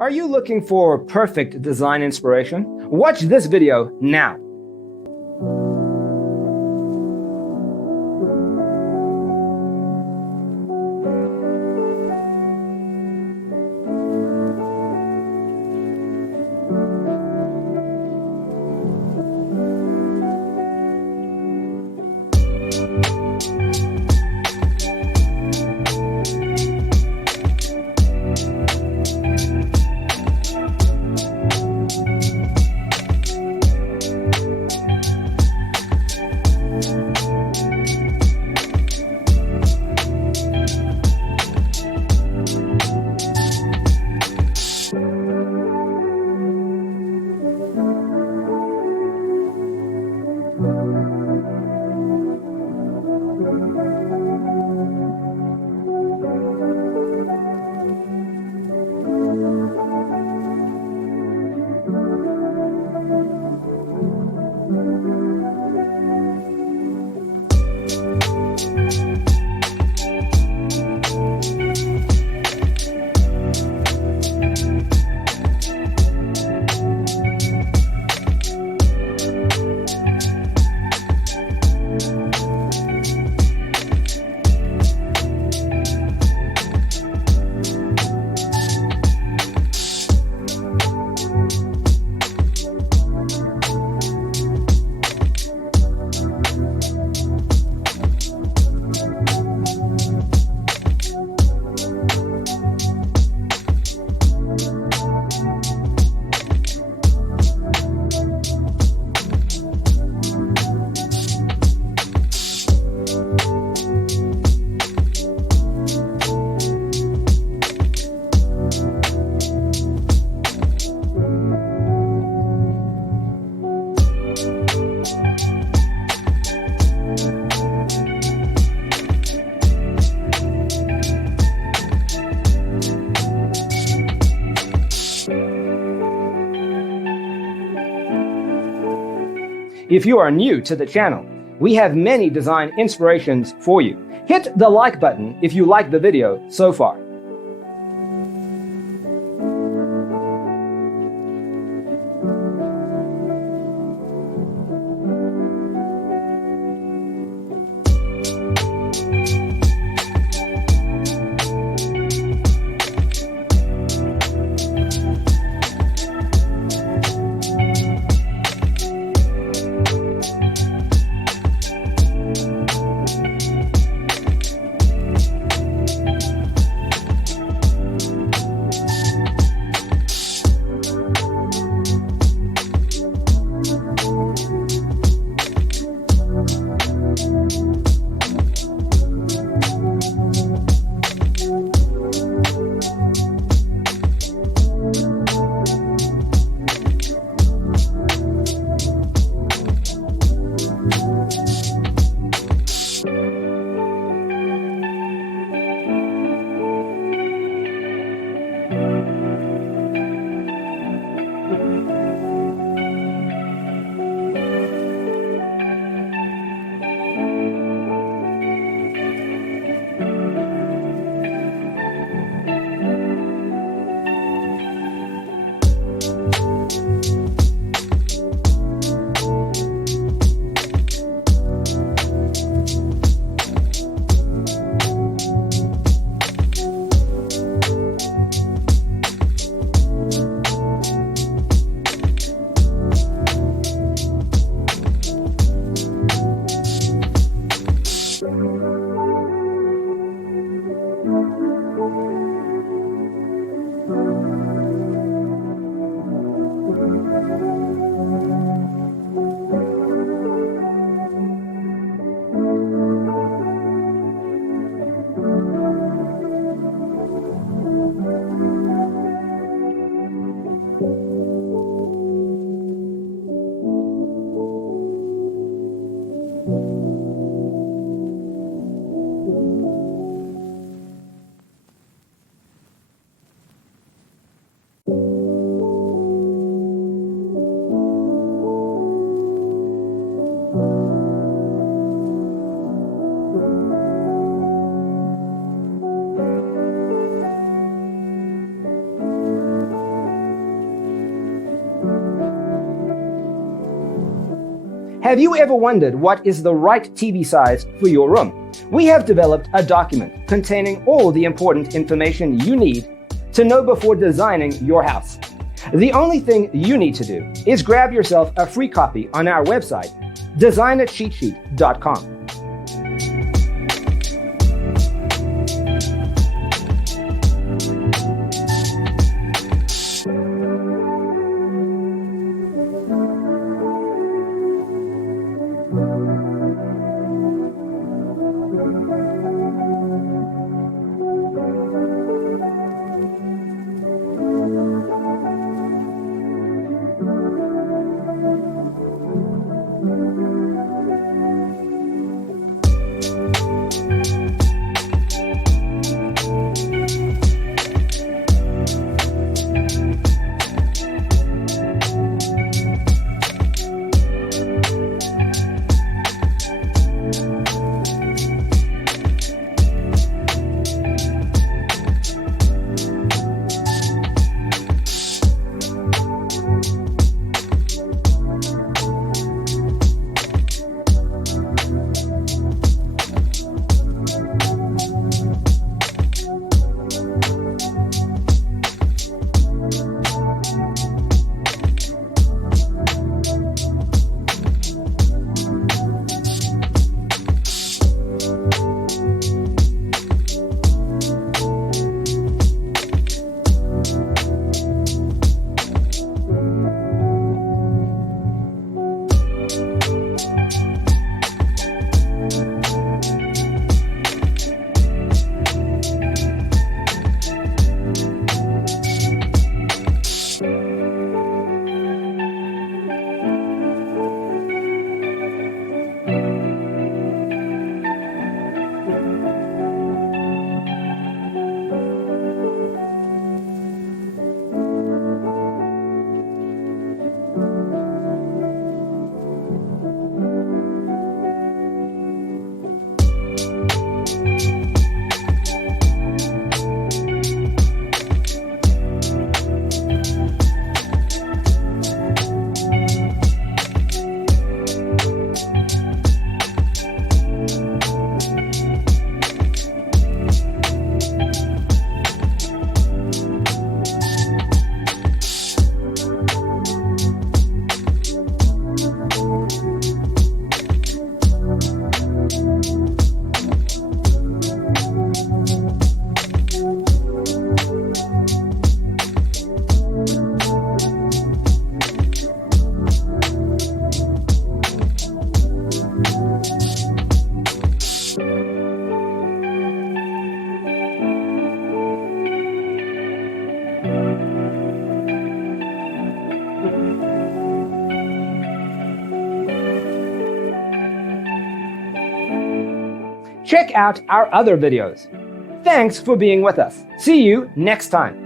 Are you looking for perfect design inspiration? Watch this video now. If you are new to the channel, we have many design inspirations for you. Hit the like button if you like the video so far. Have you ever wondered what is the right TV size for your room? We have developed a document containing all the important information you need to know before designing your house. The only thing you need to do is grab yourself a free copy on our website, designercheatsheet.com. Check out our other videos. Thanks for being with us. See you next time.